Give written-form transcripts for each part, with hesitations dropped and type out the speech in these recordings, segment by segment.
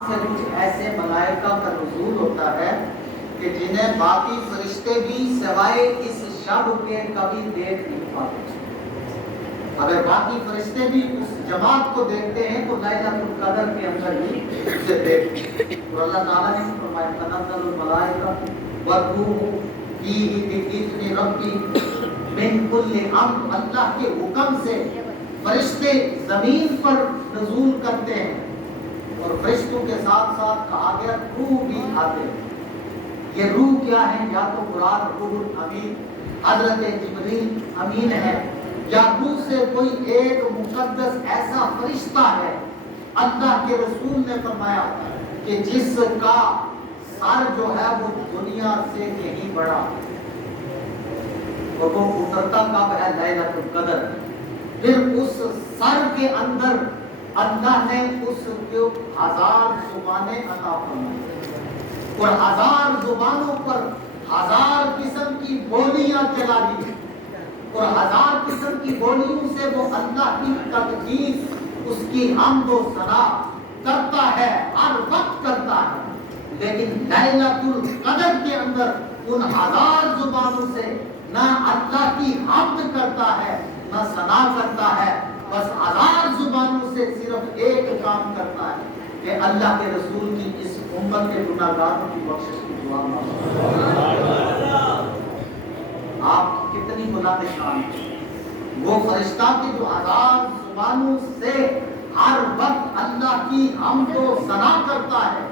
سے کچھ ایسے ملائکہ کا نزول ہوتا ہے کہ جنہیں باقی فرشتے بھی سوائے اس شب کے کبھی دیکھ نہیں پاتے۔ اگر باقی فرشتے بھی اس جماعت کو دیکھتے ہیں تو لیلۃ القدر کے اندر ہی اسے دیکھتے ہیں۔ اور اللہ تعالیٰ نے فرمایا تنزل الملائکہ والروح فیہ بإذن ربی من کل امر، اللہ کے حکم سے فرشتے زمین پر نزول کرتے ہیں، اور فرشتوں کے ساتھ ساتھ کہا گیا روح بھی آتے ہیں۔ یہ روح کیا ہے؟ یا تو مراد روح الامین حضرت جبریل امین ہے، یا روح سے کوئی ایک مقدس ایسا فرشتہ ہے۔ اللہ کے رسول نے فرمایا کہ جس کا سر جو ہے وہ دنیا سے کہیں بڑا، اور وہ اترتا کب ہے؟ لیلۃ القدر۔ پھر اس سر کے اندر اللہ نے اس کو 1000 زبانیں عطا فرمائی، اور 1000 زبانوں پر 1000 قسم کی بولیاں چلا دی، اور 1000 قسم کی بولیوں سے وہ اللہ کی تقدیس، اس کی حمد و ثنا کرتا ہے، ہر وقت کرتا ہے۔ لیکن لیلۃ القدر کے اندر ان 1000 زبانوں سے نہ اللہ کی حمد کرتا ہے نہ ثنا کرتا ہے، بس 1000 زبانوں سے صرف ایک کام کرتا ہے کہ اللہ کے رسول کی اس امت کے گناہگاروں کی بخشش کی دعا مانگو۔ آپ کتنی بلند شان ہے وہ فرشتہ کہ جو 1000 زبانوں سے ہر وقت اللہ کی حمد و ثنا کرتا ہے۔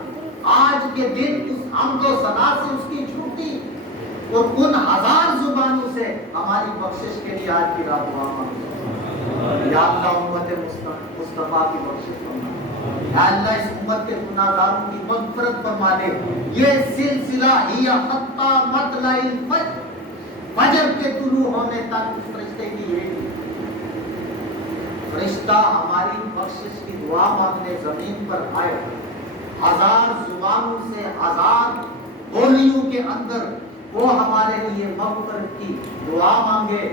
آج کے دن اس حمد و ثنا سے اس کی چھٹی، اور ان 1000 زبانوں سے ہماری بخشش کے لیے آج کی رات دعا مانگو۔ یا اللہ امت مصطفیٰ کی بخشش فرما، یا اللہ اس امت کے گناہگاروں کی مغفرت فرما دے۔ یہ سلسلہ ہی حتی مطلع الفجر، فجر کے طلوع ہونے تک اس فرشتے کی یہ فرشتہ ہماری بخشش کی دعا مانگنے زمین پر آئے، 1000 زبانوں سے 1000 بولیوں کے اندر وہ ہمارے لیے مغفرت کی دعا مانگے،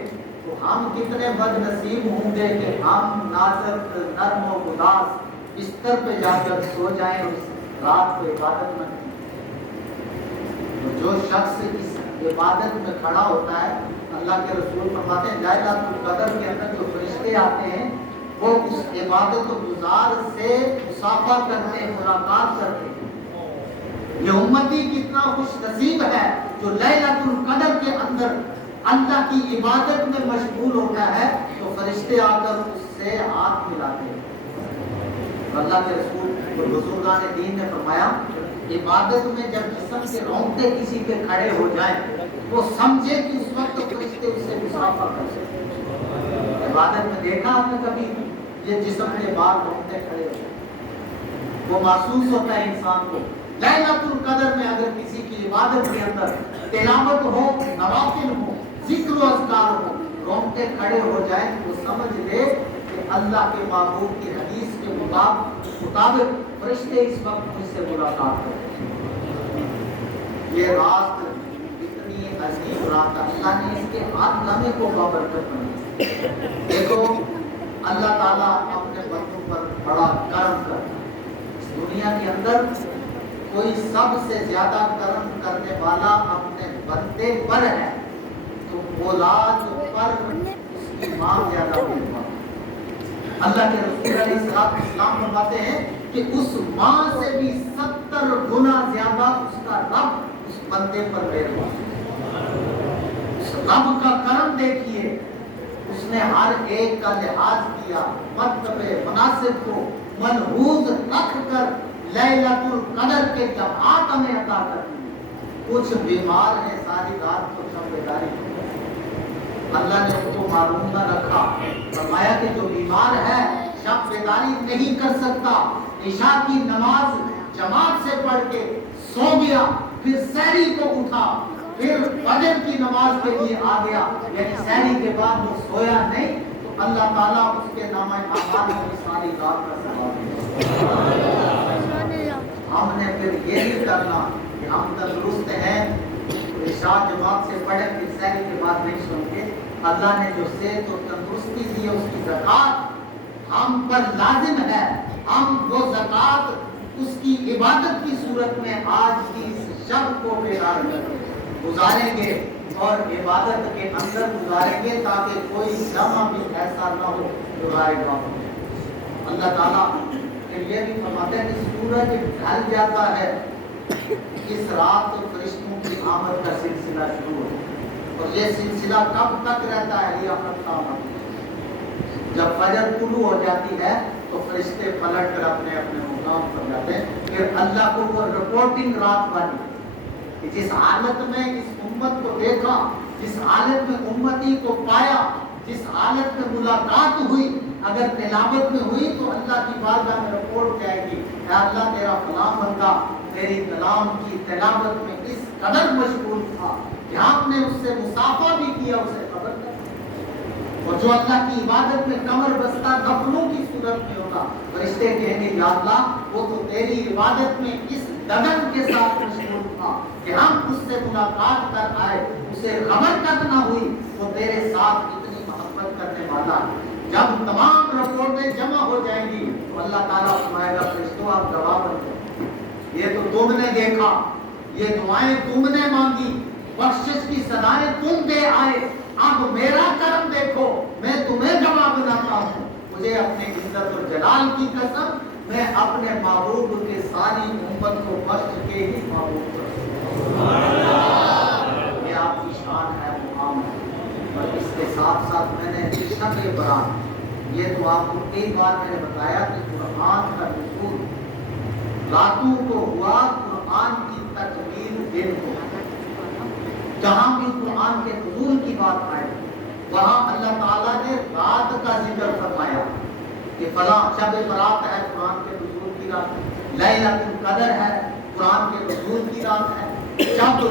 تو ہم کتنے بد نصیب ہوں گے کہ ہم ناظر نرم و اداس بستر پہ جا کر سو جائیں اور اس رات کو عبادت میں کریں۔ جو شخص اس عبادت میں کھڑا ہوتا ہے، اللہ کے رسول فرماتے ہیں لیلۃ القدر کے اندر جو فرشتے آتے ہیں وہ اس عبادت گزار سے مصافحہ کرتے ہیں، ملاقات کرتے ہیں۔ یہ امتی کتنا خوش نصیب ہے جو لیلۃ القدر کے اندر اللہ کی عبادت میں مشغول ہوتا ہے، تو فرشتے آ کر اس سے ہاتھ ملاتے ہیں۔ اللہ کے رسول اور بزرگان دین نے فرمایا عبادت میں جب جسم کے رونگٹے کسی کے کھڑے ہو جائیں وہ سمجھے کہ اس وقت فرشتے اس سے مصافحہ کرتے ہیں۔ عبادت میں دیکھا آپ نے کبھی یہ جسم کے بعد رونگٹے کھڑے ہو جائیں؟ وہ محسوس ہوتا ہے انسان کو۔ لیلۃ القدر میں اگر کسی کی عبادت کے اندر تلاوت ہو، نوافل ہو، ذکر و اذکار ہو، رونگٹے کھڑے ہو جائیں تو وہ سمجھ لے کہ اللہ کے محبوب کی حدیث کے مطابق فرشتے اس وقت مجھ سے ملاقات کرتے ہیں۔ یہ رات اتنی عظیم رات، اللہ نے اس کے ہر لمحے کو بابرکت بنایا۔ دیکھو اللہ تعالیٰ اپنے بندوں پر بڑا کرم کرتا ہے۔ اس دنیا کے اندر کوئی سب سے زیادہ کرم کرنے والا اپنے بندے پر ہے تو اولاد پر اس کی ماں زیادہ ہونے والی۔ اللہ کے رسول علیہ السلام فرماتے ہیں کہ اس ماں سے بھی 70 گنا زیادہ اس کا رب اس بندے پر مہربان ہے۔ اس رب کا کرم دیکھیے، اس نے ہر ایک کا لحاظ کیا، مرتبے مناسب کو منحوظ رکھ کر لیلۃ القدر کے جماعت ہمیں عطا کر دی۔ کچھ بیمار ہیں، ساری رات کو شب بیداری کی، اللہ نے اس کو معلوم نہ رکھا، فرمایا کہ جو بیمار ہے شب بیداری نہیں کر سکتا، عشاء کی نماز جماعت سے پڑھ کے سو گیا، پھر سحری کو اٹھا، پھر فجر کی نماز کے لیے آ گیا، یعنی سحری کے بعد وہ سویا نہیں، تو اللہ تعالیٰ اس کے نامہ اعمال میں ساری رات کا ثواب دے۔ ہم نے پھر یہ نہیں کرنا کہ ہم تندرست ہیں، عشاء جماعت سے پڑھیں پھر سحری کے بعد نہیں سن کے۔ اللہ نے جو صحت اور تندرستی دی ہے اس کی زکوٰۃ ہم پر لازم ہے، ہم وہ زکوٰۃ اس کی عبادت کی صورت میں آج کی اس شب کو بیدار گزاریں گے اور عبادت کے اندر گزاریں گے تاکہ کوئی لمحہ بھی ایسا نہ ہو جو ضائع نہ ہو۔ اللہ تعالیٰ یہ بھی فرماتے ہیں کہ سورج ڈھل جاتا ہے، اس رات فرشتوں کی آمد کا سلسلہ شروع ہو، اور یہ سلسلہ کب تک رہتا ہے؟ جب فجر طلوع ہو جاتی ہے تو فرشتے پلٹ کر اپنے اپنے مقام پر جاتے ہیں، پھر اللہ کو وہ رپورٹنگ رات بنی کہ جس حالت میں اس امت کو دیکھا، جس حالت میں امتی کو پایا، جس حالت میں ملاقات ہوئی، اگر تلاوت میں ہوئی تو اللہ کی بارگاہ میں رپورٹ جائے گی، اے اللہ تیرا فلاں بندہ تیری کلام کی تلاوت میں اس قدر مشغول تھا کہ آپ نے اس سے مصافحہ بھی کیا، اسے خبر کر، اور جو اللہ کی عبادت میں کمر بستہ غفلوں کی صورت میں ہوگا، فرشتے کہیں گے یا اللہ وہ تو تیری عبادت میں اس لگن کے ساتھ مشغول تھا کہ ہم اس سے ملاقات کر آئے، اسے خبر تک نہ ہوئی، وہ تیرے ساتھ اتنی محبت کرنے والا ہے۔ جب تمام رپورٹیں جمع ہو جائیں گی تو اللہ تعالیٰ فرمائے گا فرشتوں آپ گواہ بن جائیں، یہ تو تم نے دیکھا، یہ دعائیں تم نے مانگی، بخشش کی صدائیں تم دے آئے، اب میرا کرم دیکھو، میں تمہیں گواہ بناتا ہوں، مجھے اپنے عزت و جلال کی قسم، میں اپنے محبوب کے ساری امت کو بخش کے ہی محبوب کروں۔ یہ آپ کی شان ہے، مقام ہے۔ اور اس کے ساتھ ساتھ میں نے شب برات، یہ تو آپ کو ایک بار میں نے بتایا کہ قرآن کا نزول راتوں کو ہوا، قرآن کی تکمیل دن کو، جہاں بھی قرآن کے نزول کی بات آئے وہاں اللہ تعالیٰ نے رات کا ذکر فرمایا کہ فلاں شب برات ہے، قرآن کے نزول کی رات، لیلۃ القدر ہے، قرآن کے نزول کی رات ہے۔ جب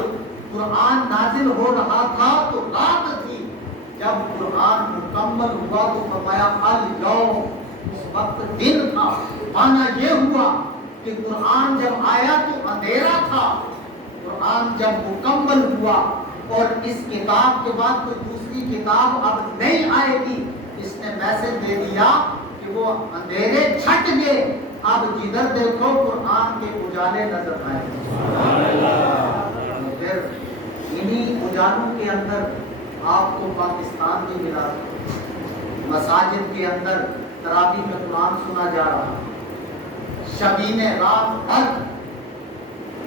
قرآن نازل ہو رہا تھا تو رات تھی، جب قرآن مکمل ہوا تو فرمایا الیوم، اس وقت دن تھا۔ معنی یہ ہوا کہ قرآن جب آیا تو اندھیرا تھا، قرآن جب مکمل ہوا اور اس کتاب کے بعد کوئی دوسری کتاب اب نہیں آئے گی، اس نے میسج دے دیا کہ وہ اندھیرے چھٹ گئے، اب جدھر دیکھو قرآن کے اجالے نظر آئے۔ پھر انہی اجالوں کے اندر آپ کو پاکستان بھی ملا، مساجد کے اندر تراویح میں قرآن سنا جا رہا، شبین رات بھر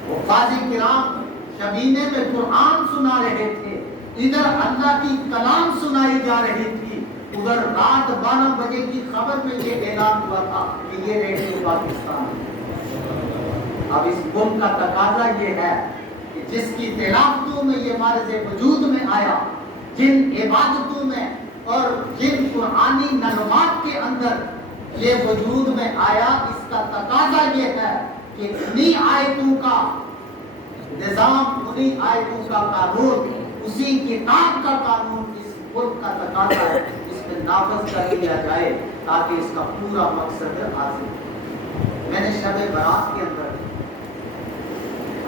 حفاظ کرام شبینے میں قرآن سنا رہے تھے، ادھر اللہ کی کلام سنائی جا رہی تھی، ادھر رات 12 بجے کی خبر میں یہ اعلان ہوا تھا کہ یہ ریڈیو پاکستان ہے۔ اب اس ملک کا تقاضا یہ ہے کہ جس کی تلاوتوں میں یہ مارز وجود میں آیا، جن عبادتوں میں اور جن قرآنی نغمات کے اندر یہ وجود میں آیا، اس کا تقاضا یہ ہے کہ انہی آیتوں کا نظام، انہی آیتوں کا قانون، اسی کتاب کا قانون اس ملک کا تقاضا ہے، اس میں نافذ کر دیا جائے تاکہ اس کا پورا مقصد حاصل ہو۔ میں نے شب برات کے اندر،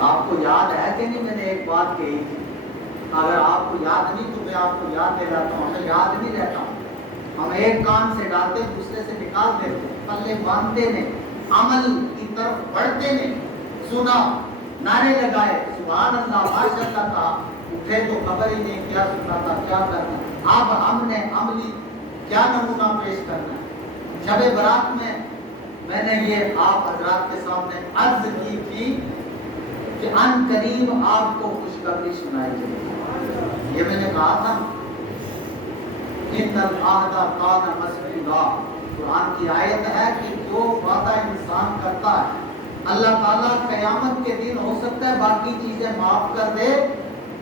آپ کو یاد ہے کہ نہیں، میں نے ایک بات کہی تھی، اگر آپ کو یاد نہیں تو میں آپ کو یاد دلاتا ہوں، ہمیں یاد نہیں رہتا، ہم ایک کان سے ڈالتے دوسرے سے نکال دیتے، پلے باندھتے نے، عمل کی طرف بڑھتے نے، سنا، نعرے لگائے، سبحان اللہ، ماشاء اللہ کہا، اٹھے تو خبر ہی نہیں کیا سننا تھا، کیا کرنا، اب ہم نے عملی کیا نمونہ پیش کرنا ہے۔ شب برات میں نے یہ آپ حضرات کے سامنے عرض کی تھی کہ ان قریب آپ کو خوشخبری سنائی جائے، یہ میں نے کہا تھا، ان العہد کان مسئولا، قرآن کی آیت ہے کہ جو وعدہ انسان کرتا ہے اللہ تعالیٰ قیامت کے دن ہو سکتا ہے باقی چیزیں معاف کر دے،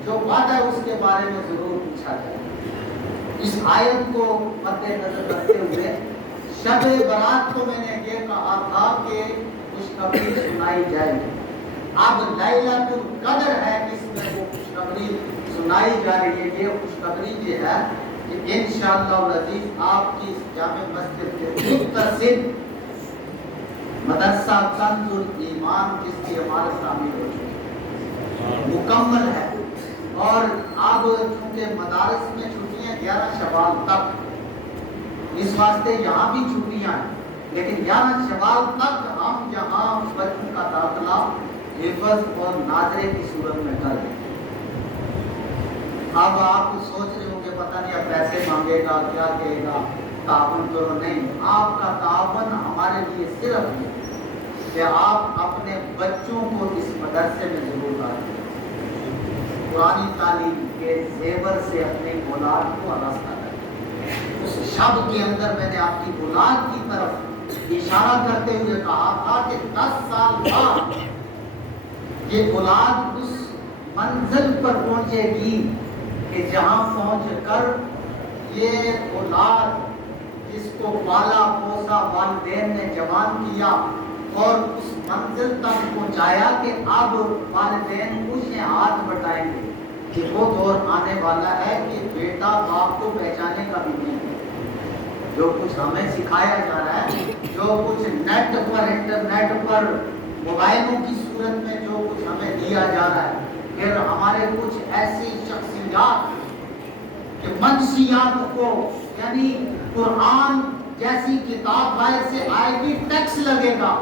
جو وعدہ ہے اس کے بارے میں ضرور پوچھا جائے۔ اس آیت کو مد نظر رکھتے ہوئے شب برات کو میں نے یہ کہا تھا کہ خوشخبری سنائی جائے گی، اب لیلۃ القدر ہے، اس میں وہ خوشخبری سنائی جا رہی ہے۔ یہ خوشخبری یہ ہے کہ انشاءاللہ العزیز آپ کی جامع مسجد کے متصل مدرسہ کنز الایمان جس کی عمارت تعمیر ہو چکی مکمل ہے، اور اب چونکہ مدارس میں چھٹیاں 11 شوال تک، اس واسطے یہاں بھی چھٹیاں ہیں، لیکن 11 شوال تک ہم یہاں بچوں کا داخلہ حفظ اور ناظرے کی صورت میں کر دیں۔ اب آپ سوچ رہے ہو کہ پتہ نہیں اب پیسے مانگے گا، کیا کہے گا، تعاون کرو۔ نہیں، آپ کا تعاون ہمارے لیے صرف یہ کہ آپ اپنے بچوں کو اس مدرسے میں ضرور ڈالیں، قرآنی تعلیم کے زیور سے اپنے اولاد کو آراستہ کریں۔ اس شب کے اندر میں نے آپ کی اولاد کی طرف اشارہ کرتے ہوئے کہا تھا کہ 10 سال بعد یہ اولاد اس منزل پر پہنچے گی کہ جہاں پہنچ کر یہ اولاد جس کو پالا پوسا والدین نے جوان کیا اور اس منزل تک پہنچایا کہ اب والدین اسے ہاتھ بٹائیں گے کہ وہ دور آنے والا ہے کہ بیٹا باپ کو پہچانے کا بھی نہیں ہے۔ جو کچھ ہمیں سکھایا جا رہا ہے، جو کچھ نیٹ پر، انٹرنیٹ پر، موبائلوں کی صورت میں جو کچھ ہمیں دیا جا رہا ہے، پھر ہمارے کچھ ایسی شخصیات کہ منشیات کو، یعنی قرآن جیسی کتاب باہر سے آئے گی ٹیکس لگے گا،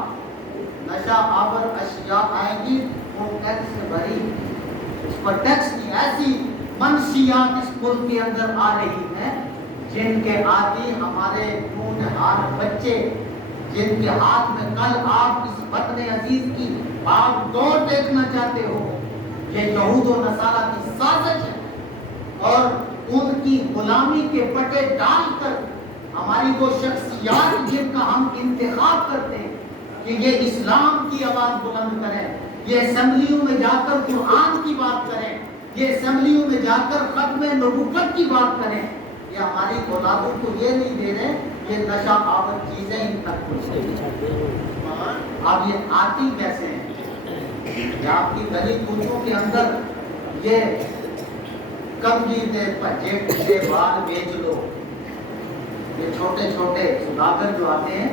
نشہ آور اشیاء آئے گی وہ ٹیکس سے بھری، اس پر ٹیکس نہیں۔ ایسی منشیات اس ملک کے اندر آ رہی ہیں جن کے عادی ہمارے نونہار بچے، جن کے ہاتھ میں کل آپ اس وطن عزیز کی آپ دوڑ دیکھنا چاہتے ہو، یہ یہود و نصارہ کی سازش ہے، اور ان کی غلامی کے پٹے ڈال کر ہماری وہ شخصیات جن کا ہم انتخاب کرتے ہیں کہ یہ اسلام کی آواز بلند کریں، یہ اسمبلیوں میں جا کر قرآن کی بات کریں، یہ اسمبلیوں میں جا کر ختم نبوت کی بات کریں، یہ ہماری اولادوں کو یہ نہیں دے رہے، یہ نشہ آور چیزیں ان تک پہنچیں۔ اب یہ آتی کیسے ہیں؟ یہ آپ کی گلی کوچوں کے اندر یہ کمگی دے پجے پیچھے بال بیچ لو، یہ چھوٹے چھوٹے سوداگر جو آتے ہیں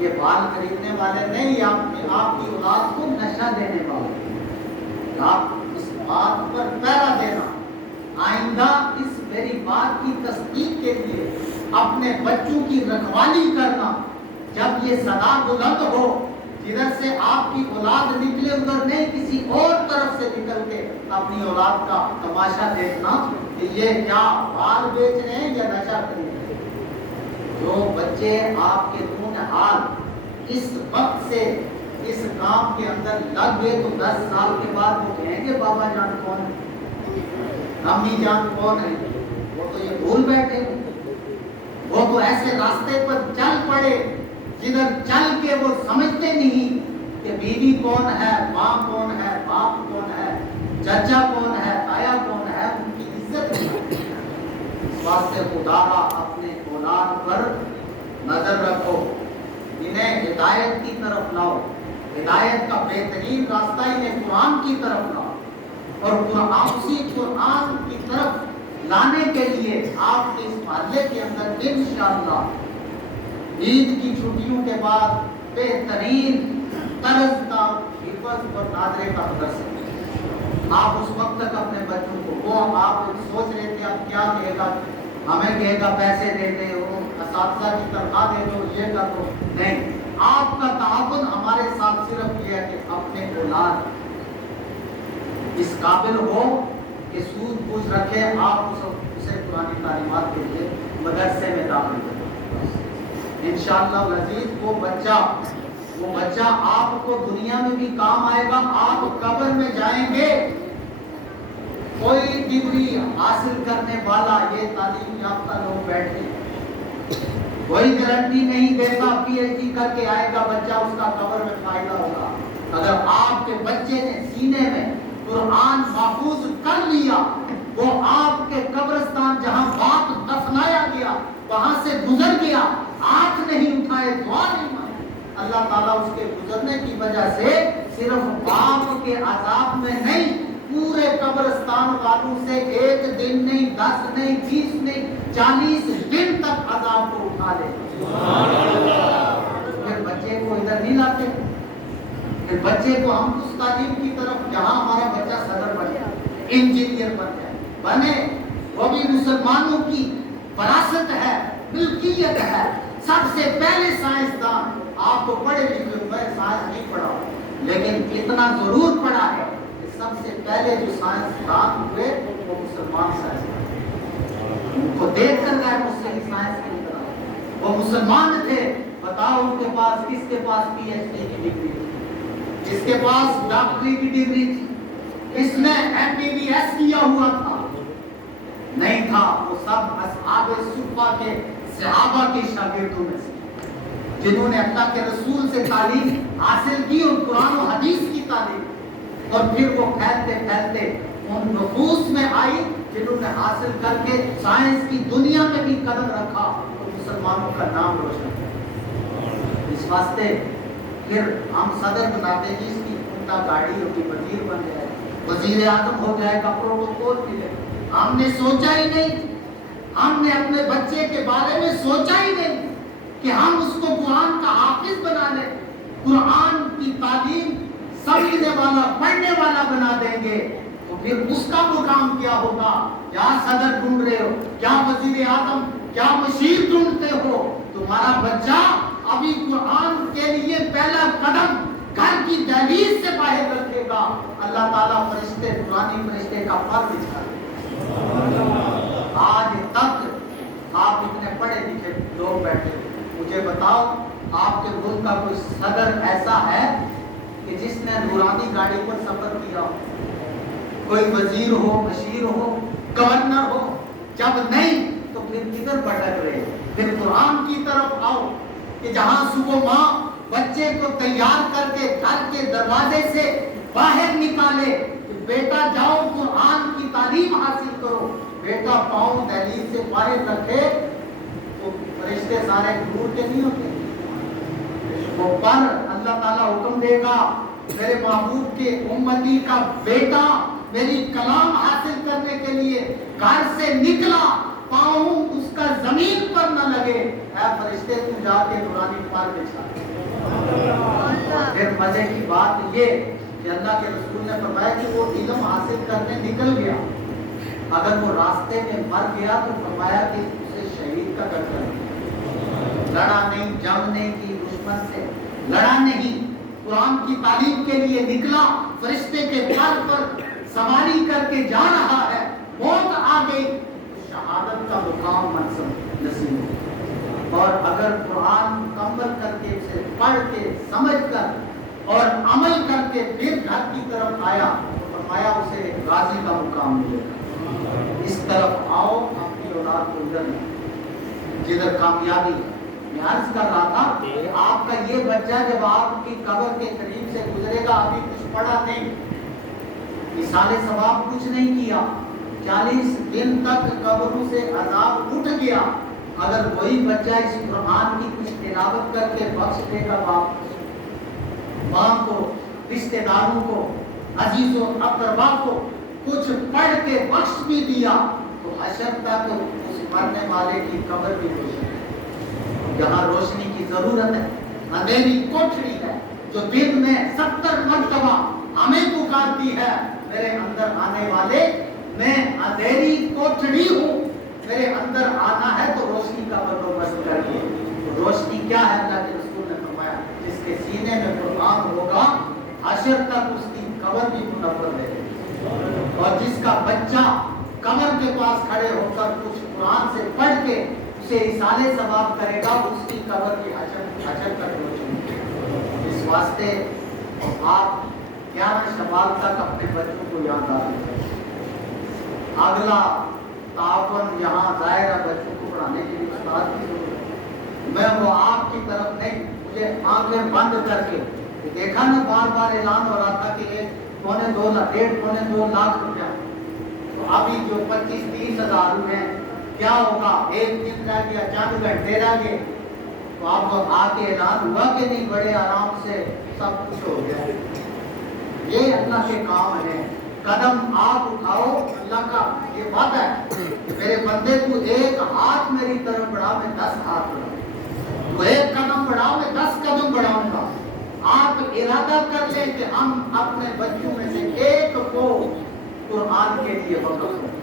یہ بال خریدنے والے نہیں، آپ کی اولاد کو نشہ دینے والے۔ آپ اس بات پر پہرا دینا، آئندہ اس میری بات کی تصدیق کے لیے اپنے بچوں کی رکھوالی کرنا، جب یہ صدا بلند ہو جدھر سے آپ کی اولاد نکلے ادھر نہیں کسی اور طرف سے نکل کے اپنی اولاد کا تماشا دیکھنا کہ یہ کیا بال بیچ رہے ہیں یا نشہ خرید رہے ہیں۔ جو بچے آپ کے نونہار اس وقت سے اس کام کے اندر لگ گئے تو 10 سال کے بعد وہ کہیں گے بابا جان کون ہے، امی جان کون ہے، وہ تو یہ بھول بیٹھے، وہ تو ایسے راستے پر چل پڑے جدھر چل کے وہ سمجھتے نہیں کہ بیوی کون ہے، ماں کون ہے، باپ کون ہے، چچا کون ہے، تایا کون ہے، ان کی عزت ہے۔ اس واسطے خدا کا اپنے اولاد پر نظر رکھو، انہیں ہدایت کی طرف لاؤ، ہدایت کا بہترین راستہ انہیں قرآن کی طرف لاؤ، اور اسی قرآن کی طرف لانے کے لیے آپ کے اس محلے کے اندر انشاءاللہ عید کی چھٹیوں کے بعد بہترین طرز کا حفظ اور ناظرے کا مدرسہ، آپ اس وقت تک اپنے بچوں کو، وہ آپ سوچ رہے تھے اب کیا کہے گا، ہمیں کہے گا پیسے دے دو، اساتذہ کی تنخواہ دے دو، یہ کر دو، نہیں، آپ کا تعاون ہمارے ساتھ صرف یہ ہے کہ اپنے اولاد اس قابل ہو کہ سود بوجھ رکھے، آپ اسے قرآنی تعلیمات کے لیے مدرسے میں داخل کریں۔ انشاءاللہ العزیز وہ بچہ آپ کو دنیا میں بھی کام آئے گا، آپ قبر میں جائیں گے، کوئی ڈگری حاصل کرنے والا یہ تعلیم یافتہ لوگ بیٹھے، کوئی گارنٹی نہیں دیتا پی ایچ ڈی کر کے آئے گا بچہ اس کا قبر میں فائدہ ہوگا۔ اگر آپ کے بچے نے سینے میں قرآن محفوظ کر لیا، وہ آپ کے قبرستان جہاں باپ دفنایا گیا وہاں سے گزر گیا، ہاتھ نہیں اٹھائے، دعا نہیں مانی، اللہ تعالیٰ اس کے گزرنے کی وجہ سے صرف باپ کے عذاب میں نہیں، پورے قبرستان والوں سے 1 دن نہیں، 10 نہیں، 20 نہیں، 40 دن تک عذاب کو اٹھا لے۔ پھر بچے کو ادھر نہیں لاتے، پھر بچے کو ہم اس تعلیم کی طرف جہاں ہمارا بچہ صدر بن جائے، انجینئر بن جائے، بنے، وہ بھی مسلمانوں کی وراثت ہے، ملکیت ہے، سب سے پہلے سائنسدان، آپ کو پڑھے لکھے، میں سائنس نہیں پڑھا لیکن اتنا ضرور پڑھا ہے کہ سب سے پہلے جو سائنسدان ہوئے وہ مسلمان سائنسدان، ان کو دیکھ کر گئے مجھ سے سائنس کی طرح، وہ مسلمان تھے۔ بتاؤ ان کے پاس، کس کے پاس پی ایچ ڈی کی ڈگری تھی، جس کے پاس ڈاکٹری کی ڈگری تھی، اس نے ایم بی بی ایس کیا ہوا تھا؟ نہیں تھا۔ وہ سب اصحاب صفہ کے صحابہ کے شاگردوں میں سے جنہوں نے اللہ کے رسول سے تعلیم حاصل کی اور قرآن و حدیث کی تعلیم، اور پھر وہ پھیلتے پھیلتے ان نفوس میں آئی جنہوں نے حاصل کر کے سائنس کی دنیا میں بھی قدم رکھا اور مسلمانوں کا نام روشن کیا۔ اس واسطے پھر ہم صدر بناتے ہیں، اس کی عمدہ گاڑی ہوگی، وزیر بن جائے، وزیر اعظم ہو جائے گا، پروٹوکول ملے۔ ہم نے سوچا ہی نہیں، ہم نے اپنے بچے کے بارے میں سوچا ہی نہیں کہ ہم اس کو قرآن کا حافظ بنا لیں، قرآن کی تعلیم سمجھنے والا، پڑھنے والا بنا دیں گے، تو پھر اس کا مقام کیا ہوگا؟ کیا صدر ڈھونڈ رہے ہو، کیا وزیر اعظم، کیا مشیر ڈھونڈتے ہو؟ تمہارا بچہ ابھی قرآن کے لیے پہلا قدم گھر کی دہلیز سے باہر رکھے گا، اللہ تعالیٰ فرشتے، قرآنی فرشتے کا پر بچھا دے۔ آج تک آپ اتنے پڑھے لکھے لوگ بیٹھے، مجھے بتاؤ آپ کے ملک کا کوئی صدر ایسا ہے کہ جس نے نورانی گاڑی پر سفر کیا ہو؟ کوئی وزیر ہو، مشیر ہو، گورنر ہو؟ جب نہیں تو پھر کدھر بھٹک رہے؟ پھر قرآن کی طرف آؤ کہ جہاں صبح ماں بچے کو تیار کر کے گھر کے دروازے سے باہر نکالے کہ بیٹا جاؤ قرآن کی تعلیم حاصل کرو، بیٹا پاؤں دہلیز سے باہر رکھے تو فرشتے سارے دور کے نہیں ہوتے؟ وہ پر اللہ تعالیٰ حکم دے گا، میرے محبوب کے امتی کا بیٹا میری کلام حاصل کرنے کے لیے گھر سے نکلا، پاؤں اس کا زمین پر نہ لگے، اے فرشتے تم جا کے نورانی پر بچھا۔ پھر مزے کی بات یہ کہ اللہ کے رسول نے فرمایا کہ وہ علم حاصل کرنے نکل گیا، اگر وہ راستے میں مر گیا تو فرمایا کہ اسے شہید کا درجہ ملے۔ لڑا نہیں، جنگ نہیں کی، دشمن سے لڑا نہیں، قرآن کی تعلیم کے لیے نکلا، فرشتے کے پر پر سواری کر کے جا رہا ہے، موت آ گئی، شہادت کا مقام منصب نصیب ہو۔ اور اگر قرآن مکمل کر کے اسے پڑھ کے سمجھ کر اور عمل کر کے پھر گھر کی طرف آیا تو فرمایا اسے غازی کا مقام ملے گا۔ اس طرف آؤ اپنی اولاد کو ادھر جدھر کامیابی ہے۔ میں عرض کر رہا تھا کہ آپ کا یہ بچہ جب آپ کی قبر کے قریب سے گزرے گا، ابھی کچھ پڑھا نہیں، مثال ثواب کچھ نہیں کیا، 40 دن تک قبروں سے عذاب اٹھ گیا، اگر وہی بچہ اس قرآن کی کچھ تلاوت کر کے بخش دے گا باپ ماں کو، رشتہ داروں کو، عزیز و اقربا کو کچھ پڑھ کے بخش بھی دیا تو حشر تک اس مرنے والے کی قبر بھی روشن ہے۔ یہاں روشنی کی ضرورت ہے، اندھیری کوٹھڑی ہے جو دن میں 70 مرتبہ ہمیں پکارتی ہے، میرے اندر آنے والے میں اندھیری کوٹھڑی ہوں، میرے اندر آنا ہے تو روشنی کا بندوبست کریے۔ روشنی کیا ہے؟ اللہ کے رسول نے فرمایا جس کے سینے میں قرآن ہوگا حشر تک اس کی قبر بھی منور رہے گی، اور جس کا بچہ قبر کے پاس کھڑے ہو کر کچھ قرآن سے پڑھ کے اسے اصالے ثواب کرے گا، اس کی قبر کی حشر تک روشن ہے۔ اس واسطے آپ 11 شوال تک اپنے بچوں کو یاد آ رہے ہیں۔ اگلا تعاون یہاں ظاہر ہے بچوں کو پڑھانے کے لیے استاد کی ضرورت ہے، میں وہ آپ کی طرف نہیں، مجھے آنکھیں بند کر کے دیکھا نا بار بار اعلان ہو رہا تھا کہ 1.5 لاکھ روپیہ، تو ابھی جو 25-30 ہزار ہوئے ہیں کیا ہوگا؟ ایک دن رہ گیا، چند گھنٹے رہ گئے، تو آپ آ کے اعلان ہوا کہ نہیں؟ بڑے آرام سے سب کچھ ہو گیا۔ یہ اللہ کے کام ہے، قدم آپ اٹھاؤ، اللہ کا یہ وعدہ ہے کہ میرے بندے تو ایک ہاتھ میری طرف بڑھا، میں 10 ہاتھ بڑھاؤں، تو ایک قدم بڑھاؤ میں 10 قدم بڑھاؤں گا۔ آپ ارادہ کر لیں کہ ہم اپنے بچوں میں سے ایک کو قرآن کے لیے وقف کریں،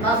10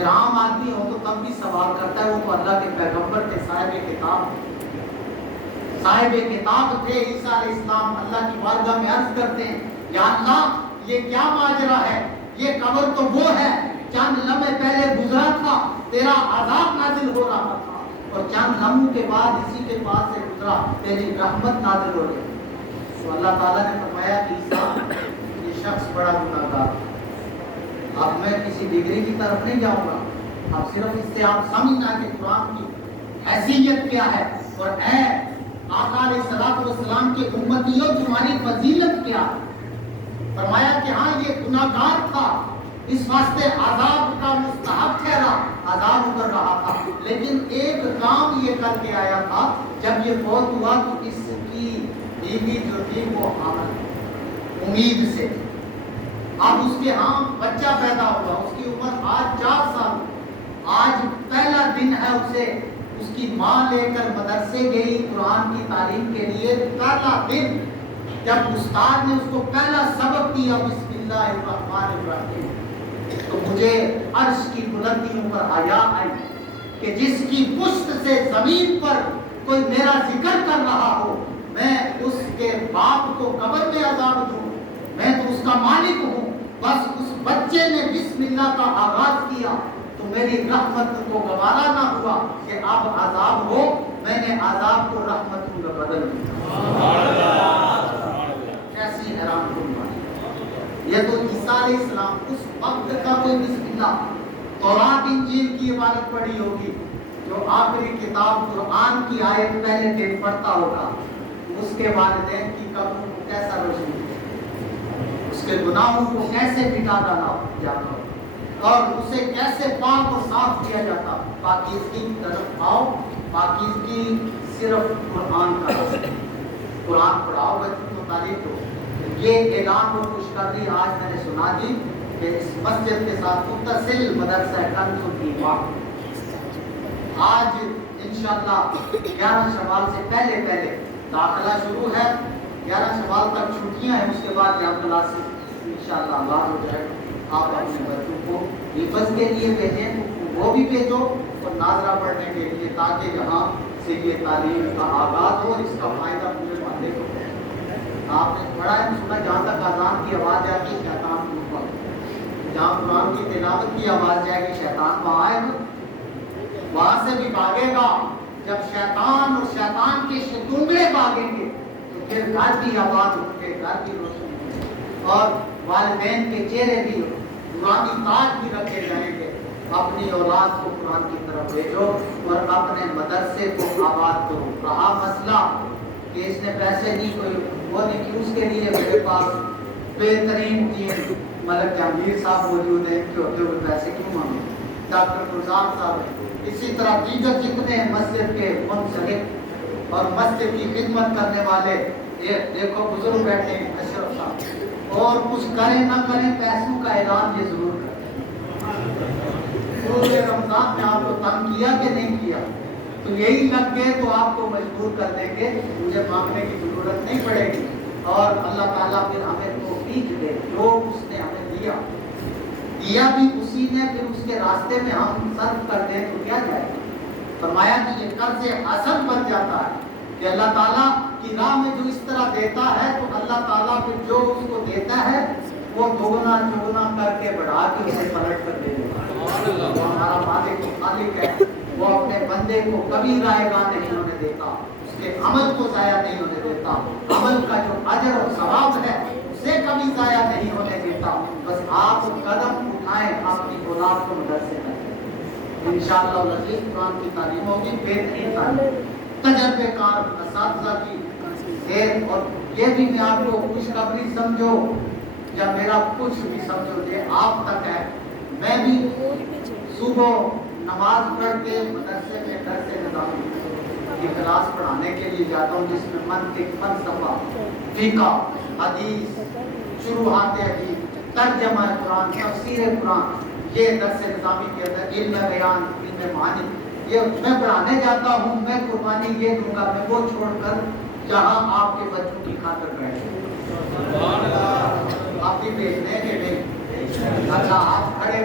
پھر عام آدمی ہو تو تب بھی سوال کرتا ہے، وہ تو اللہ کے پیغمبر کے صاحب کتاب تھے عیسیٰ علیہ السلام، اللہ کی بارگاہ میں عرض کرتے ہیں یا اللہ یہ کیا ماجرا ہے، یہ قبر تو وہ ہے چند لمحے پہلے گزرا تھا، تیرا عذاب نازل ہو رہا تھا، اور چند لمحوں کے بعد اسی کے پاس سے گزرا تیری رحمت نازل ہو رہی۔ تو اللہ تعالیٰ نے فرمایا کہ عیسیٰ یہ شخص بڑا گناہگار، اب میں کسی ڈگری کی طرف نہیں جاؤں گا، اب صرف اس سے آپ سمجھنا کہ قرآن کی حیثیت کیا ہے، اور اے آقا علیہ السلام کے امتیوں تمہاری فضیلت کیا ہے۔ فرمایا کہ ہاں یہ گناہگار تھا، اس واسطے عذاب کا مستحق ٹھہرا، عذاب اتر رہا تھا، لیکن ایک کام یہ کر کے آیا تھا، جب یہ فوت ہوا تو اس کی بیوی جو تھی وہ حامل امید سے، اب اس کے ہاں بچہ پیدا ہوا، اس کی عمر آج 4 سال، آج پہلا دن ہے اسے اس کی ماں لے کر مدرسے گئی قرآن کی تعلیم کے لیے، پہلا دن جب استاد نے اس کو پہلا سبق دیا بسم اللہ الرحمن الرحیم، تو مجھے عرش کی بلندیوں پر حیا آئی کہ جس کی پشت سے زمین پر کوئی میرا ذکر کر رہا ہو، میں اس کے باپ کو قبر میں عذاب دوں، میں تو اس کا مالک ہوں، بس اس بچے نے بسم اللہ کا آغاز کیا تو میری رحمت کو گوارا نہ ہوا کہ اب عذاب ہو، میں نے عذاب کو رحمت میں بدل دیا۔ کیسی حیران کن بات، یہ تو عیسیٰ علیہ السلام اس وقت کا کوئی بسم اللہ تورات انجیل کی عبارت پڑھی ہوگی، جو آخری کتاب قرآن کی آیت پہلے دن پڑھتا ہوگا، اس کے والدین کی قبروں کو کیسا روشن کیا، اس کے گناہوں کو کیسے مٹا ڈالا جاتا اور اسے کیسے پاک و صاف کیا جاتا۔ پاکیزگی کی طرف آؤ، پاکیزگی صرف قرآن کا ہے، قرآن پڑھاؤ، بچوں کو تعلیم دو۔ یہ اعلان و خوشخبری آج میں نے سنا دی کہ اس مسجد کے ساتھ متصل مدرسہ کنز الایمان آج انشاءاللہ 11 شوال سے پہلے داخلہ شروع ہے، 11 شوال تک چھٹیاں ہیں، اس کے بعد یہاں کلاسز انشاءاللہ آغاز ہو جائے گا۔ آپ اپنے بچوں کو حفظ کے لیے بھیجیں، وہ بھی بھیجو، اور ناظرہ پڑھنے کے لیے، تاکہ یہاں سے یہ تعلیم کا آغاز ہو، اس کا فائدہ پورے محلے کو ہو۔ آپ نے پڑھا ہے سنا، جہاں تک اذان کی آواز آتی ہے شیطان کو روکو، جہاں قرآن کی تلاوت کی آواز جائے گی شیطان وہاں آئے گا، وہاں سے بھی بھاگے گا۔ جب شیطان اور شیطان کے شتونگڑے بھاگیں گے تو پھر گھر کی آواز اٹھ کے گھر کی روشنی ہوگی، اور والدین کے چہرے بھی نورانی تاج بھی رکھے جائیں گے۔ اپنی اولاد کو قرآن کی طرف بھیجو اور اپنے مدرسے کو آباد کرو۔ رہا مسئلہ کہ اس نے پیسے نہیں، کوئی وہ نہیں، کہ اس کے لیے میرے پاس بہترین چیز ملک جہانگیر صاحب موجود ہیں، کہ ہوتے ہوئے پیسے کیوں مانگے، ڈاکٹر گلزار صاحب ہیں، اسی طرح دیگر جتنے مسجد کے منسلک اور مسجد کی خدمت کرنے والے، یہ دیکھو بزرگ بیٹھے ہیں اشرف صاحب، اور کچھ کریں نہ کریں پیسوں کا اعلان یہ ضرور کریں۔ پورے رمضان میں آپ کو تنگ کیا کہ نہیں کیا، تو یہی لگ گئے تو آپ کو مجبور کر دیں گے، مجھے مانگنے کی ضرورت نہیں پڑے گی، اور اللہ تعالیٰ پھر ہمیں توفیق دے، جو اس نے ہمیں دیا بھی اسی نے، پھر اس کے راستے میں ہم صرف کر دیں تو کیا جائے گا۔ فرمایا کہ یہ قرض حسن بن جاتا ہے کہ اللہ تعالیٰ کی راہ میں جو اس طرح دیتا ہے تو اللہ تعالیٰ پھر جو اس کو دیتا ہے وہ دوگنا چوگنا کر کے بڑھا کے اسے پلٹ کر دے دیتا ہے۔ وہ ہمارا مالک و خالق ہے، وہ اپنے بندے کو کبھی رائے گاہ نہیں ہونے دیتا، اس کے عمل کو ضائع نہیں ہونے دیتا، عمل کا جو اجر و ثواب ہے اسے کبھی ضائع نہیں ہونے دیتا۔ بس آپ قدم اٹھائیں، اپنی اولاد کو مدرسے میں انشاءاللہ العزیز قرآن کی تعلیم ہوگی، بہترین تعلیم، تجربے کار اساتذہ کی زیر، اور یہ بھی میں آپ کو خوشخبری سمجھو یا میرا کچھ بھی سمجھو، یہ آپ تک ہے۔ میں بھی صبح نماز پڑھ کے مدرسے میں درس نظامی کی کلاس پڑھانے کے لیے جاتا ہوں، جس میں منطق، فلسفہ، فقہ، حدیث، شروحات حدیث، ترجمہ قرآن، تفسیر قرآن، یہ درس نظامی کے اندر علم بیان، علم معانی، یہ میں پڑھانے جاتا ہوں۔ میں قربانی یہ دوں گا، میں وہ چھوڑ کر جہاں آپ کے بچوں کی خاطر بیٹھے، آپ بھی بھیجنے کے نہیں، اچھا آپ کھڑے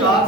4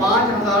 5000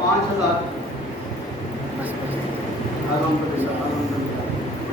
5000।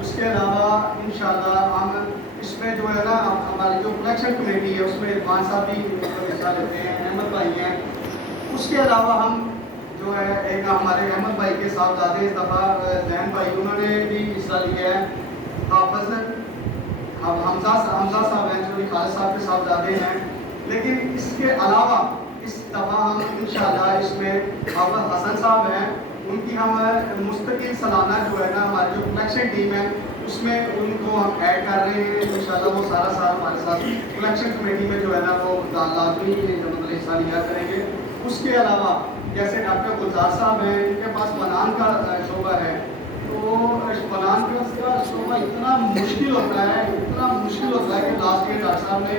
اس کے علاوہ انشاءاللہ ہم اس میں جو ہے نا ہماری جو کلیکشن کمیٹی ہے اس میں عرفان صاحب بھی حصہ لیتے ہیں، احمد بھائی ہیں. اس کے علاوہ ہم جو ہے ایک ہمارے احمد بھائی کے صاحبزادے اس دفعہ زین بھائی انہوں نے بھی حصہ لیا ہے. حافظ حمزہ صاحب ہیں جو خالد صاحب کے صاحبزادے ہیں. لیکن اس کے علاوہ اس دفعہ ہم انشاءاللہ اس میں حافظ حسن صاحب ہیں، ان کی ہم مستقل سالانہ جو ہے نا ہماری جو کلیکشن ٹیم ہے اس میں ان کو ہم ایڈ کر رہے ہیں. انشاءاللہ وہ سارا سال ہمارے ساتھ کلیکشن کمیٹی میں جو ہے نا وہ لازمی مطلب حصہ لیا کریں گے. اس کے علاوہ جیسے ڈاکٹر گلزار صاحب ہیں، ان کے پاس بنان کا شعبہ ہے. تو بنان کا شعبہ اتنا مشکل ہوتا ہے کہ لاسٹ ایئر ڈاکٹر صاحب نے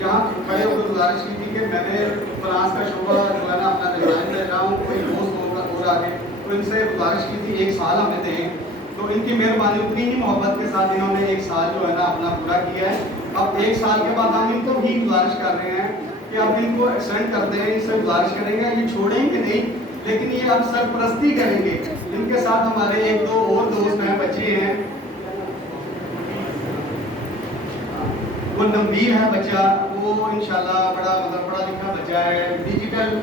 یہاں کھڑے ہو کر گزارش کی تھی کہ میں نے فنانس کا شعبہ جو ہے نا اپنا ڈیزائن کر رہا ہوں، کوئی دوست ہو آگے تو ان سے گزارش کی تھی 1 سال ہمیں دیں. تو ان کی مہربانی اتنی ہی محبت کے ساتھ انہوں نے 1 سال جو ہے نا اپنا پورا کیا ہے. اب 1 سال کے بعد ہم ان کو بھی گزارش کر رہے ہیں کہ اب ان کو ایکسٹینڈ کرتے ہیں، ان سے گزارش کریں گے یہ چھوڑیں گے نہیں لیکن یہ اب سرپرستی کریں گے. ان کے ساتھ ہمارے 1-2 اور دوست ہیں، بچے ہیں. وہ نبیل ہے بچہ، وہ انشاءاللہ بڑا پڑھا لکھا بچہ ہے. ڈیجیٹل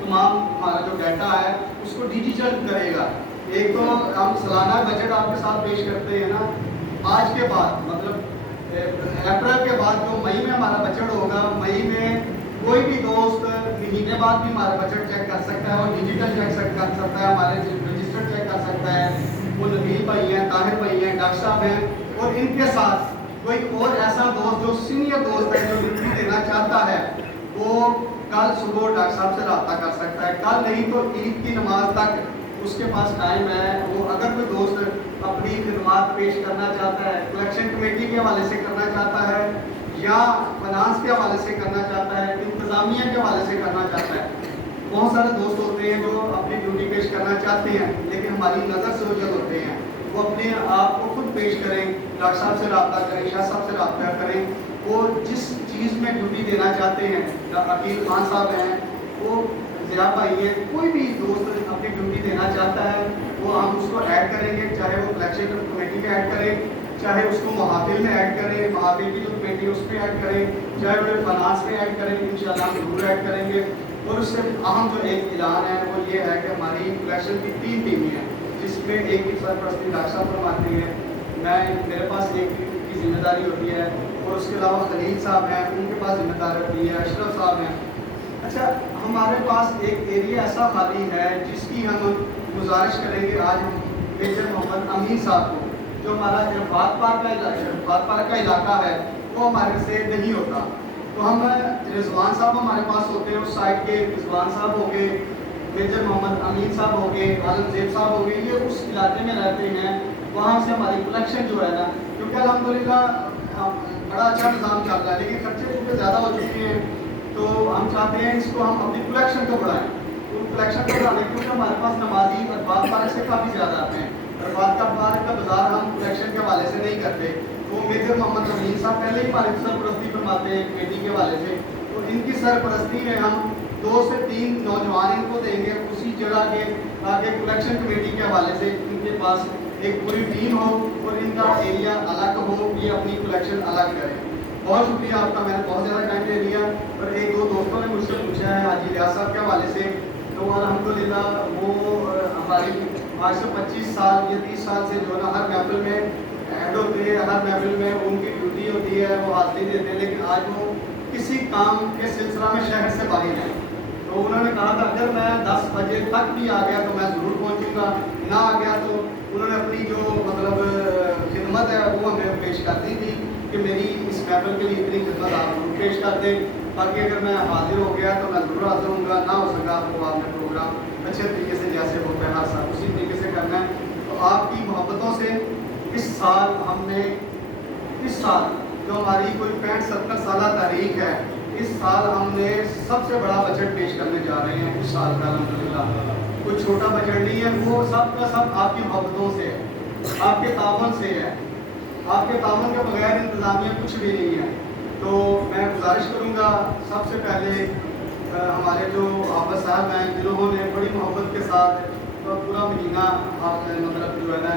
تمام ہمارا جو ڈیٹا ہے اس کو ڈیجیٹل کرے گا. ایک تو ہم سالانہ بجٹ آپ کے ساتھ پیش کرتے ہیں نا، آج کے بعد مطلب اپریل کے بعد جو مئی میں ہمارا بجٹ ہوگا، مئی میں کوئی بھی دوست مہینے بعد بھی ہمارا بجٹ چیک کر سکتا ہے اور ڈیجیٹل چیک کر سکتا ہے، ہمارے رجسٹر چیک کر سکتا ہے. وہ نبیل بھائی ہیں، طاہر بھائی ہیں، ڈاکٹر صاحب ہیں. اور ان کے ساتھ کوئی اور ایسا دوست جو سینئر دوست ہے جو ڈگری دینا چاہتا ہے وہ کل صبح ڈاکٹر صاحب سے رابطہ کر سکتا ہے. کل نہیں تو عید کی نماز تک اس کے پاس ٹائم ہے. وہ اگر کوئی دوست اپنی خدمات پیش کرنا چاہتا ہے، کلیکشن کمیٹی کے حوالے سے کرنا چاہتا ہے یا فنانس کے حوالے سے کرنا چاہتا ہے، انتظامیہ کے حوالے سے کرنا چاہتا ہے. بہت سارے دوست ہوتے ہیں جو اپنی ڈیوٹی پیش کرنا چاہتے ہیں لیکن ہماری نظر سے اوجھل ہوتے ہیں. وہ اپنے آپ کو خود پیش کریں، ڈاکٹر صاحب سے رابطہ کریں، شاہ صاحب سے رابطہ کریں. وہ جس چیز میں ڈیوٹی دینا چاہتے ہیں، عقیل خان صاحب ہیں، وہ ضیاء بھائی ہیں، کوئی بھی دوست اپنی ڈیوٹی دینا چاہتا ہے وہ ہم اس کو ایڈ کریں گے. چاہے وہ کلیکشن کمیٹی میں ایڈ کریں، چاہے اس کو محافل میں ایڈ کریں، محافل کی جو کمیٹی ہے اس میں ایڈ کریں، چاہے وہ فنانس میں ایڈ کریں، انشاءاللہ ہم ضرور ایڈ کریں گے. اور اس سے اہم جو ایک اعلان ہے وہ یہ ہے کہ ہماری کلیکشن کی 3 ٹیمیں ہیں جس میں ایک کی سرپرستی ڈاکٹر صاحب فرماتے ہیں. میرے پاس ایک کی ذمہ داری ہوتی ہے اور اس کے علاوہ خلیل صاحب ہیں، ان کے پاس ذمہ داری ہوتی ہے، اشرف صاحب ہیں. اچھا، ہمارے پاس ایک ایریا ایسا خالی ہے جس کی ہم گزارش کریں گے آج ہم میجر محمد امین صاحب کو، جو ہمارا عرفات پارک کا علاقہ ہے وہ ہمارے سے نہیں ہوتا. تو ہم رضوان صاحب ہمارے پاس ہوتے ہیں اس سائڈ کے، رضوان صاحب ہو گئے، میجر محمد امین صاحب ہو گئے، عالم زیب صاحب ہو گئے، یہ اس علاقے میں رہتے ہیں. وہاں سے ہماری کلیکشن جو ہے نا، کیونکہ الحمدللہ بڑا اچھا نظام چل رہا ہے لیکن خرچے چونکہ زیادہ ہو چکے ہیں تو ہم چاہتے ہیں اس کو ہم اپنی کلیکشن کو بڑھائیں. تو کلیکشن کو بڑھانے کیونکہ ہمارے پاس نمازی عرفات پارک سے کافی زیادہ آتے ہیں. عرفات پارک کا بازار ہم کلیکشن کے حوالے سے نہیں کرتے. وہ میجر محمد امین صاحب پہلے ہی ہماری سرپرستی فرماتے ہیں کمیٹی کے حوالے سے. تو ان کی سرپرستی میں ہم 2 سے 3 نوجوان ان کو دیں گے اسی جگہ کے، تاکہ کلیکشن کمیٹی کے حوالے سے ان کے پاس ایک پوری ٹیم ہو اور ان کا ایریا الگ ہو، یہ اپنی کلیکشن الگ کریں. بہت شکریہ آپ کا، میں نے بہت زیادہ ٹائم لے لیا. اور 1-2 دوستوں نے مجھ سے پوچھا ہے حاجی ریاض صاحب کے حوالے سے، تو الحمدللہ وہ ہماری آج سے 25 سال یا 30 سال سے جو ہے نا ہر محفل میں ایڈ ہوتے ہیں، ہر محفل میں ان کی ڈیوٹی ہوتی ہے، وہ حاضری دیتے ہیں. لیکن آج وہ کسی کام کے سلسلہ میں شہر سے باہر ہیں. تو انہوں نے کہا تھا اگر میں 10 بجے تک بھی آ گیا تو میں ضرور پہنچوں گا، نہ آ گیا تو انہوں نے اپنی جو مطلب خدمت ہے وہ ہمیں پیش کر دی تھی کہ میری اس محفل کے لیے اتنی خدمت آپ ضرور پیش کر دیں. باقی اگر میں حاضر ہو گیا تو میں ضرور حاضر ہوں گا، نہ ہو سکا تو آپ نے پروگرام اچھے طریقے سے جیسے ہوتا ہے ہر سال اسی طریقے سے کرنا ہے. تو آپ کی محبتوں سے اس سال ہم نے، اس سال جو ہماری کوئی 65-70 سالہ تاریخ ہے، اس سال ہم نے سب سے بڑا بجٹ پیش کرنے جا رہے ہیں اس سال کا. الحمدللہ کوئی چھوٹا بجٹ نہیں ہے، وہ سب کا سب آپ کی محبتوں سے ہے، آپ کے تعاون سے ہے. آپ کے تعاون کے بغیر انتظامیہ کچھ بھی نہیں ہے. تو میں گزارش کروں گا سب سے پہلے ہمارے جو حافظ صاحب ہیں جنہوں نے بڑی محبت کے ساتھ پورا مہینہ آپ مطلب جو ہے نا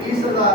32,000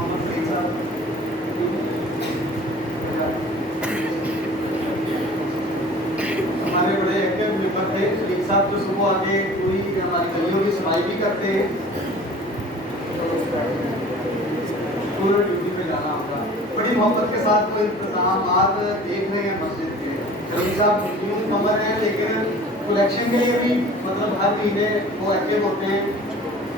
محمد سعید صاحب ہمارے بڑے ایکٹیو ممبر تھے. شریف صاحب تو صبح آگے پوری ہماری گلیوں کی صفائی بھی کرتے ہیں. پورا ڈیوٹی پہ جانا ہوتا ہے. بڑی محبت کے ساتھ وہ انتظامات دیکھ رہے ہیں مسجد کے. شریف صاحب یوں ممبر ہیں لیکن کلیکشن کے لیے بھی مطلب ہر مہینے وہ ایکٹیو ہوتے ہیں.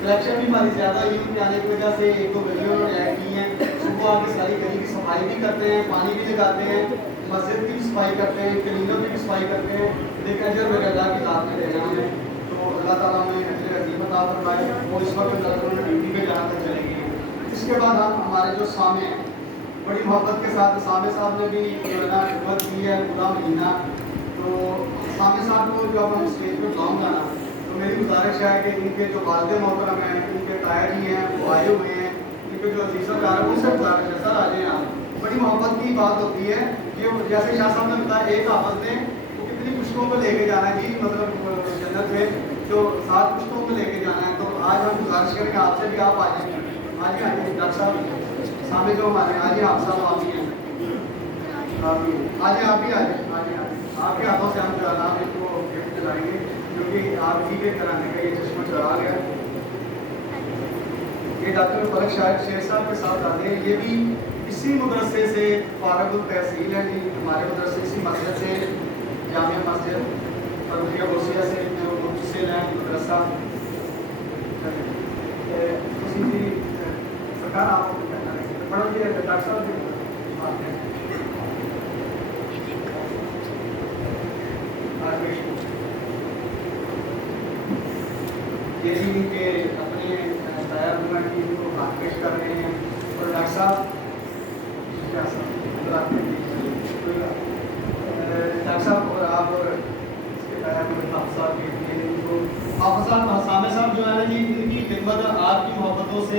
کلیکشن بھی ہماری زیادہ یوں جانے کی وجہ سے ایک دو گلیوں میں ایڈ کی ہیں. صبح آ کے ساری گلی کی صفائی بھی کرتے ہیں, پانی بھی لگاتے ہیں, مسجد کی بھی صفائی کرتے ہیں, کلینوں کی بھی صفائی کرتے ہیں. لیکن اجر میرے اللہ کی ذات میں دینا ہمیں, تو اللہ تعالیٰ نے اجر عظیم عطا فرمائے. اور اس وقت انہوں نے ڈیوٹی پہ جہاں تک چلے گئے ہیں. اس کے بعد ہمارے جو سامع ہیں بڑی محبت کے ساتھ سامع صاحب نے بھی جو ہے نا خدمت کی ہے پورا مہینہ. تو سامع صاحب کو جو ہم اسٹیج پہ بلاؤں گا نا, تو میری گزارش ہے کہ ان کے جو والد محترم ہیں, ان کے تایا جی ہیں, وہ آئے ہوئے ہیں, ان کے جو عزیز کار ہیں ان سے گزارش ہے سر آ جائیں آپ. بڑی محبت کی بات ہوتی ہے کہ جیسے شاہ صاحب نے بتایا ایک آفت نے وہ کتنی پشتوں کو لے کے جانا ہے جی, مطلب جنت میں جو 7 پشتوں کو لے کے جانا ہے. تو آج ہم گزارش کریں گے آپ سے بھی آپ آ جائیں. آج ڈاکٹر صاحب سامنے جو ہمارے آج آپ صاحب آپ ہی ہیں, آج آپ ہی آ جائیں. آپ کے ہاتھوں سے ہم جو ہے ان کو گفٹ دلائیں گے کیونکہ آپ ہی کے کرانے کا یہ چشمہ چڑھا گیا. یہ ڈاکٹر فلک شیر صاحب کے ساتھ آتے ہیں. یہ بھی اسی مدرسے سے فارغ التحصیل ہے جی. ہمارے مدرسے اسی مسجد سے جامعہ مسجد فروخیہ غوثیہ سے جو منتسل ہیں مدرسہ. سرکار آپ کو کہنا ہے پڑھو گے ڈاکٹر صاحب آتے ہیں. یہ بھی کہ اپنے تیار مومنٹ کی ان کو ہاتھ پیش کر رہے ہیں. اور ڈاکٹر صاحب ڈاکٹر صاحب اور آپ اور اس کے تیار مومنٹ حافظ صاحب کے حافظ صاحب سامع صاحب جو ہے نا جی, ان کی خدمت آپ کی محبتوں سے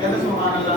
کہتے سبحان اللہ.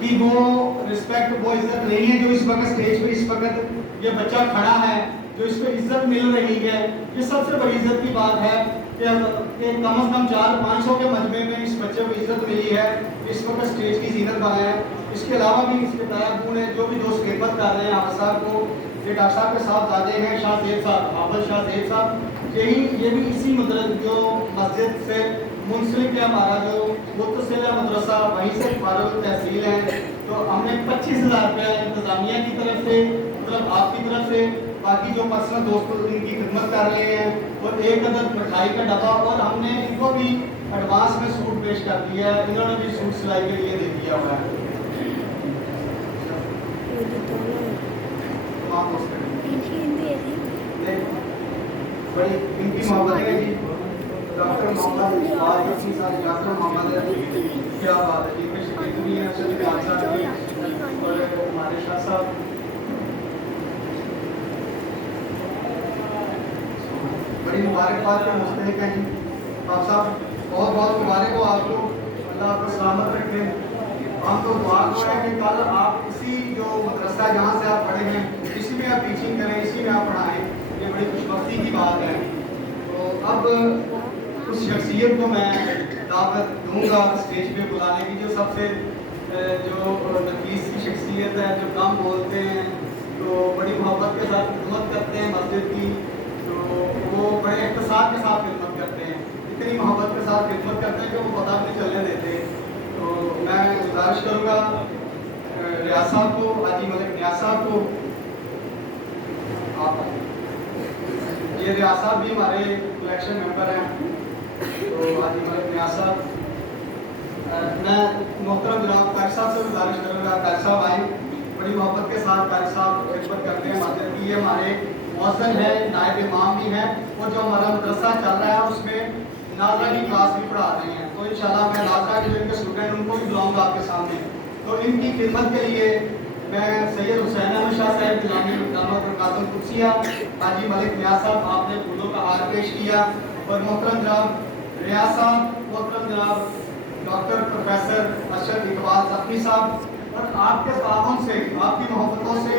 کی وہ رسپیکٹ وہ عزت نہیں ہے جو اس وقت اسٹیج پہ اس وقت یہ بچہ کھڑا ہے, جو اس پہ عزت مل رہی ہے. یہ سب سے بڑی عزت کی بات ہے کہ کم از کم 400-500 کے مجمع میں اس بچے کو عزت ملی ہے, اس وقت اسٹیج کی زینت بنا ہے. اس کے علاوہ بھی اس کے تایا ابو نے جو بھی دوست خدمت کر رہے ہیں حافظ صاحب کو, یہ ڈاکٹر صاحب کے ساتھ دادے ہیں شاہ زیب صاحب, حافظ شاہ زیب صاحب. یہ بھی اسی مدرسے جو مسجد سے منسلک ہے, ہمارا جو متصل ہے مدرسہ وہیں سے فارغ التحصیل ہے. تو ہم نے 25,000 روپیہ انتظامیہ کی طرف سے مطلب آپ کی طرف سے, باقی جو پرسنل دوست ان کی خدمت کر رہے ہیں, اور 1 عدد مٹھائی کا ڈبہ, اور ہم نے ان کو بھی ایڈوانس میں سوٹ پیش کر دیا ہے. انہوں نے بھی سوٹ سلائی کے لیے دے دیا ہوا ہے. بڑی ان کی محبت ہے جی. ڈاکٹر محمد ڈاکٹر محمد کیا بات ہے جی. بھی ہیں سبھی صاحب بھی اور ہمارے شاہ صاحب. بڑی مبارکباد کے مستحق ہیں جی. آپ صاحب بہت بہت مبارک ہو آپ کو, اللہ آپ کو سلامت رکھے. ہم تو دعا ہے کہ کل آپ اسی جو مدرسہ جہاں سے آپ پڑھے ہیں اسی میں آپ ٹیچنگ کریں, اسی میں آپ پڑھائیں. یہ بڑی خوش بختی کی بات ہے. تو اب اس شخصیت کو میں دعوت دوں گا اسٹیج پہ بلانے کی, جو سب سے جو نفیس کی شخصیت ہے, جو کم بولتے ہیں, تو بڑی محبت کے ساتھ خدمت کرتے ہیں مسجد کی. تو وہ بڑے اقتصاد کے ساتھ خدمت کرتے ہیں, اتنی محبت کے ساتھ خدمت کرتے ہیں کہ وہ پتہ نہیں چلنے دیتے. تو میں گزارش کروں گا ریاض صاحب کو, حاجی ملک نیاز صاحب کو. آپ یہ ریاض صاحب بھی ہمارے کلیکشن ممبر ہیں. تو حاجی ملک نیاز صاحب, میں محترم جناب قاری صاحب سے گزارش کروں گا قاری صاحب آئیں. بڑی محبت کے ساتھ قاری صاحب خدمت کرتے ہیں مسجد کی. یہ ہمارے مؤذن ہے, نائب امام بھی ہیں, اور جو ہمارا مدرسہ چل رہا ہے اس میں ناظرہ کی کلاس بھی پڑھا رہے ہیں. تو انشاءاللہ میں ناظرہ کے جو ان کے اسٹوڈنٹ ان کو بھی بلاؤں گا آپ کے سامنے. تو ان کی خدمت کے لیے میں سید حسین احمد شاہ صاحب غلامی دامت برکاتہ القدسیہ, حاجی ملک نیاز صاحب آپ نے پھولوں کا ہار پیش کیا, اور محترم جناب ریاض صاحب, محترم جناب ڈاکٹر پروفیسر ارشد اقبال زخمی صاحب, اور آپ کے تعاون سے آپ کی محبتوں سے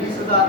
20,000